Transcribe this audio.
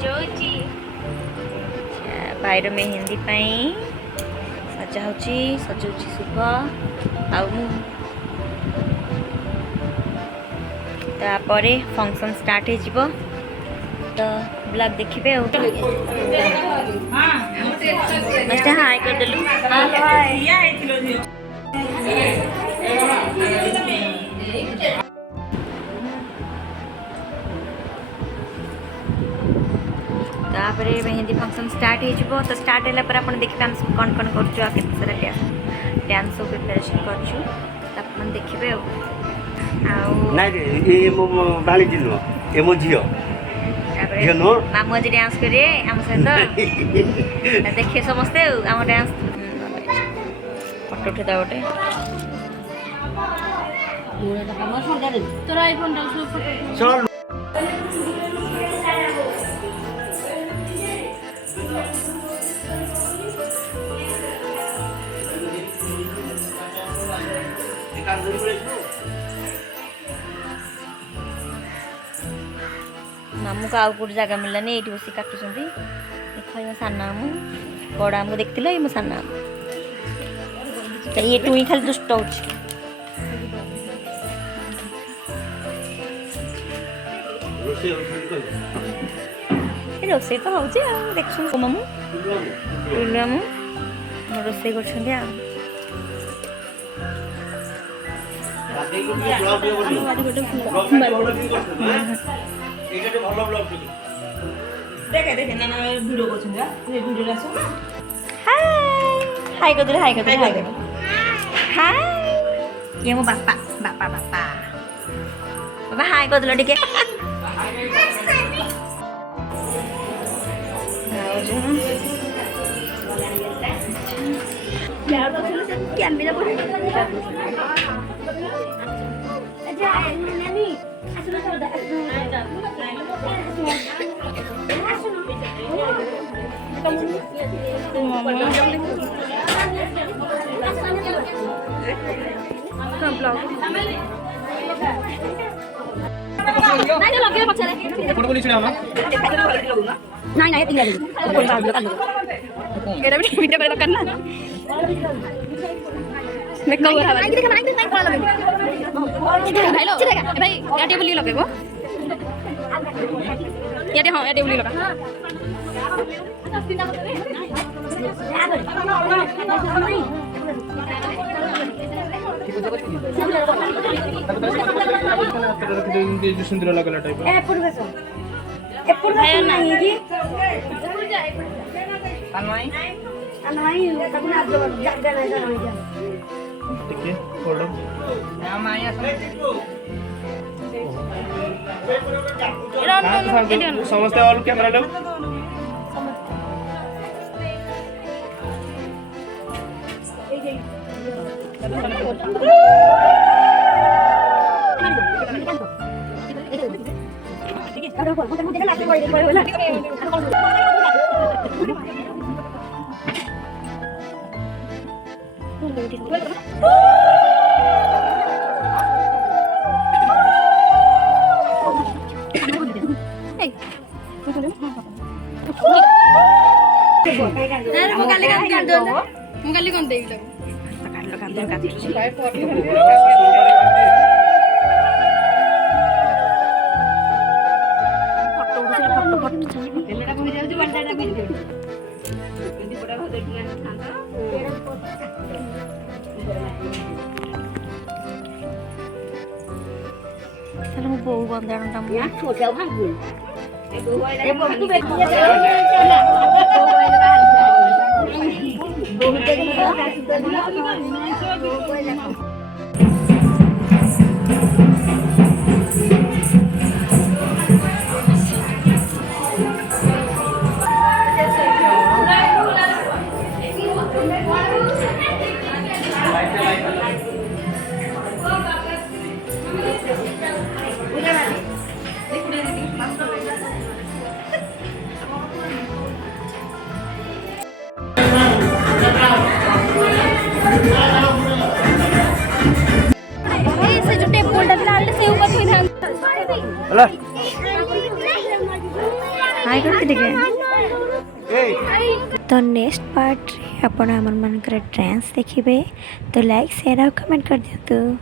जोची भाईर मेहंदी सजा होची सजाउची शुभ तापरे फंक्शन स्टार्ट हो तो ब्लॉग देखिए मस्त हाय कर देलु तापरे मेहंदी फंक्शन स्टार्ट हो तो स्टार्ट है पर अपन देखिए हम कौन कौन कर सारा डांस प्रिपरेशन कर देखिए मामू आज डांस करे आम सहित देखिए समस्ते आम डांस फटो उठेदा गोटे मामू को आउ गोटे जगह मिललानी ये बस काटुं देख मो सान मामू बड़ आमको देखते ये मो सान ये टुई खाली दुष्ट हो रोसे तो हो देख मामू टुलु मामू रोसे कर हाय कर हाय कर हाय कर हाय ये मो बापा बापा बापा बाबा हाय कर टिके सुंदर लगला टाइप समस्ते ऑल कैमरा लो बो बंदा हाय करके देखे तो नेक्स्ट पार्ट रे आपण हमर मन कर डांस देखिबे तो लाइक शेयर और कमेंट कर दियंतु।